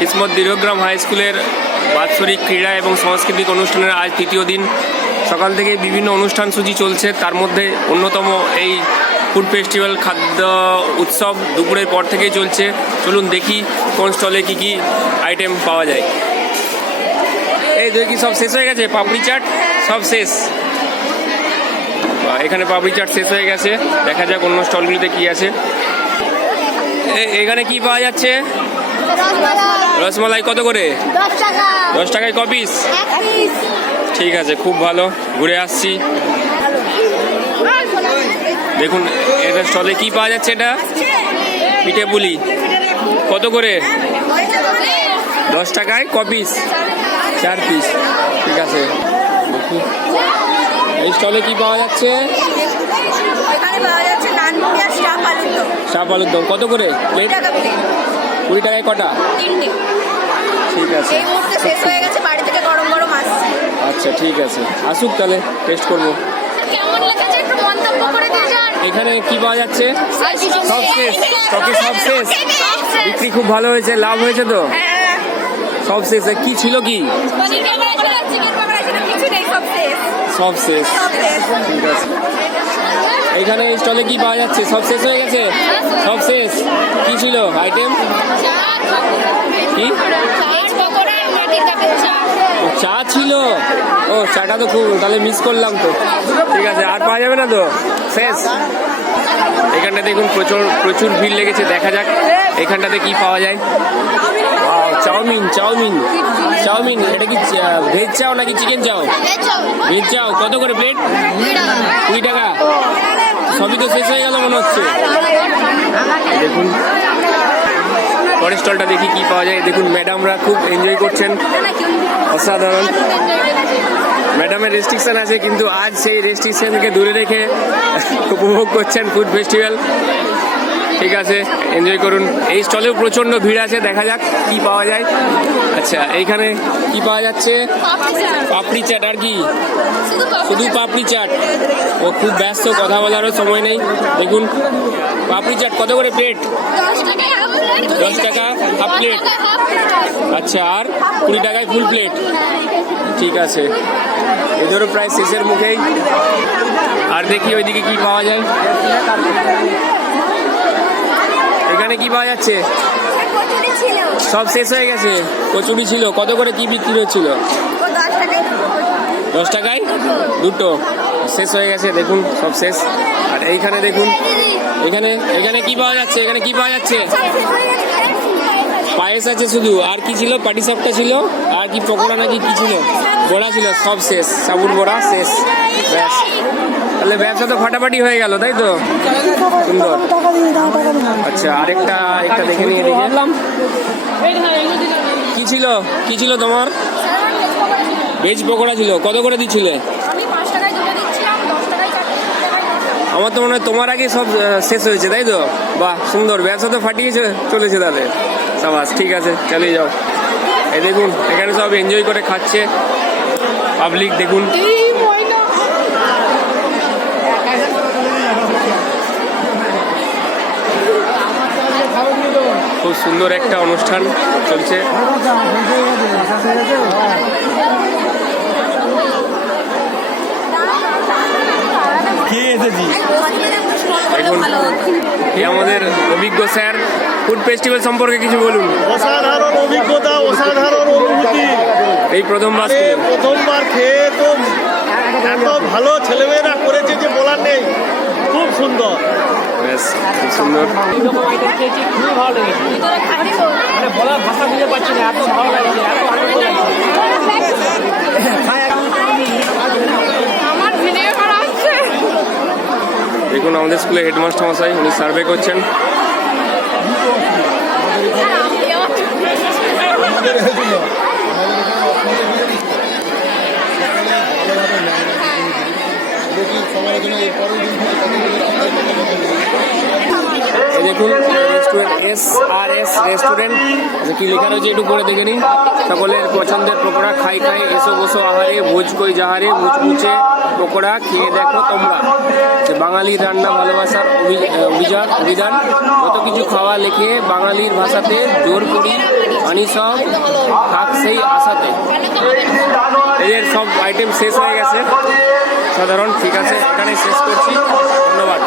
কিসমত Dirghagram high স্কুলের বাৎসরিক ক্রীড়া এবং সাংস্কৃতিক অনুষ্ঠানের আজ তৃতীয় দিন। সকাল থেকে বিভিন্ন অনুষ্ঠান সূচি চলছে, তার মধ্যে অন্যতম এই ফুড ফেস্টিভ্যাল খাদ্য উৎসব দুপুরের পর থেকেই চলছে। চলুন দেখি কোন স্টলে কী কী আইটেম পাওয়া যায়। এই দেখি সব শেষ হয়ে গেছে, পাপড়ি চাট সব শেষ। এখানে পাপড়ি চাট শেষ হয়ে গেছে, দেখা যাক অন্য স্টলগুলিতে কি আছে। এখানে কি পাওয়া যাচ্ছে? রসমালাই কত করে? 10 টাকায় ক পিস? ঠিক আছে, খুব ভালো, ঘুরে আসছি। দেখুন এটা স্টলে কি পাওয়া যাচ্ছে, এটা পিঠে পুলি কত করে? 10 টাকায় ক পিস? 4 পিস। ঠিক আছে, এই স্টলে কি পাওয়া যাচ্ছে? চাপ আলুর দম কত করে? 20 টাকায় কটা? ঠিক আছে, আচ্ছা ঠিক আছে, আসুক তাহলে টেস্ট করবো। এখানে কি পাওয়া যাচ্ছে? সব শেষ, স্টকে সব শেষ। বিক্রি খুব ভালো হয়েছে, লাভ হয়েছে তো? সব শেষ। কি ছিল কি? সব শেষ। ঠিক আছে, এখানে স্টলে কি পাওয়া যাচ্ছে? সব শেষ হয়ে গেছে, সব শেষ। কি ছিল আইটেম? কি চা ছিল? ও চাটা তো খুব, তাহলে মিস করলাম তো। ঠিক আছে, আর পাওয়া যাবে না তো? শেষ। এখানটা দেখুন প্রচুর ভিড় লেগেছে, দেখা যাক এখানটাতে কি পাওয়া যায়। চাউমিন চাউমিন চাউমিন, এটা কি ভেজ চাও নাকি চিকেন চাও? ভেজ চাও কত করে প্লেট? 20 টাকা। সবই তো শেষ হয়ে গেল মনে হচ্ছে। দেখুন পরের স্টলটা দেখি কি পাওয়া যায়। দেখুন ম্যাডামরা খুব এনজয় করছেন, অসাধারণ। ম্যাডামের রেস্ট্রিকশন আছে, কিন্তু আজ সেই রেস্ট্রিকশনকে দূরে রেখে উপভোগ করছেন ফুড ফেস্টিভ্যাল। ঠিক আছে, এনজয় করুন। এই স্টলেও প্রচণ্ড ভিড় আছে, দেখা যাক কি পাওয়া যায়। আচ্ছা, এইখানে কি পাওয়া যাচ্ছে? পাপড়ি চাট। আর কি? শুধু পাপড়ি চাট। ও খুব ব্যস্ত, কথা বলারও সময় নেই। দেখুন পাপড়ি চাট কত করে প্লেট? 10 টাকা হাফ প্লেট। আচ্ছা, আর 20 টাকায় ফুল প্লেট। ঠিক আছে, এদেরও প্রায় শেষের মুখেই। আর দেখি ওইদিকে কি পাওয়া যায়। এখানে কি পাওয়া যাচ্ছে? সব শেষ হয়ে গেছে। কচুরি ছিল কত করে? কি বিক্রি হচ্ছিল? 10 টাকায় দুটো। শেষ হয়ে গেছে, দেখুন সব শেষ। আর এইখানে দেখুন, এখানে এখানে কি পাওয়া যাচ্ছে? এখানে কি পাওয়া যাচ্ছে? পায়েস আছে শুধু। আর কি ছিল? পাটিসাপটা ছিল। আর কি পকোড়া নাকি কি ছিল? বড়া ছিল। সব শেষ, সাবুর বড়া শেষ। ব্যাস, তাহলে ব্যবসা তো ফাটাফাটি হয়ে গেল, তাই তো? সুন্দর। আচ্ছা, আরেকটা দেখে নিয়ে দেখলাম। কি ছিল? কি ছিল তোমার? ভেজ পকোড়া ছিল। কত করে দিচ্ছিলে? আমার তো মনে হয় তোমার আগে সব শেষ হয়েছে, তাই তো? বাহ, সুন্দর, ব্যবসা তো ফাটিয়েছে চলেছে তাহলে। সাবাস, ঠিক আছে, চালিয়ে যাও। এই দেখুন এখানে সব এনজয় করে খাচ্ছে পাবলিক। দেখুন খুব সুন্দর একটা অনুষ্ঠান চলছে। দেখুন এই আমাদের অভিজ্ঞ স্যার, ফুড ফেস্টিভ্যাল সম্পর্কে কিছু বলুন। অসাধারণ অভিজ্ঞতা, অসাধারণ অনুভূতি। এই প্রথমবার খেয়ে তো এত ভালো ছেলেমেয়েরা করেছে যে বলার নেই। খুব সুন্দর, বেশ খুব সুন্দর। খুবই ভালো লেগেছে, মানে বলার ভাষা বুঝে পাচ্ছি না, এত ভালো লাগছে, এত আনন্দ লাগছে। দেখুন আমাদের স্কুলে হেডমাস্টার মশাই, উনি সার্ভে করছেন। দেখুন রেস্টুরেন্ট SRS রেস্টুরেন্ট, কি লেখা রয়েছে একটু পরে দেখে নিন। সকলের পছন্দের পকোড়া খাই খাই এসো বসো আহারে, ভোজ কই যাহারে, মুচমুচে পকোড়া খেয়ে দেখো তোমরা। বাঙালির রান্না ভালোবাসার অভিযান, যত কিছু খাওয়া লেখে বাঙালির ভাষাতে জোর করি পানি সব থাক সেই আশাতে। এদের সব আইটেম শেষ হয়ে গেছে সাধারণ। ঠিক আছে, এখানে শেষ করছি, ধন্যবাদ।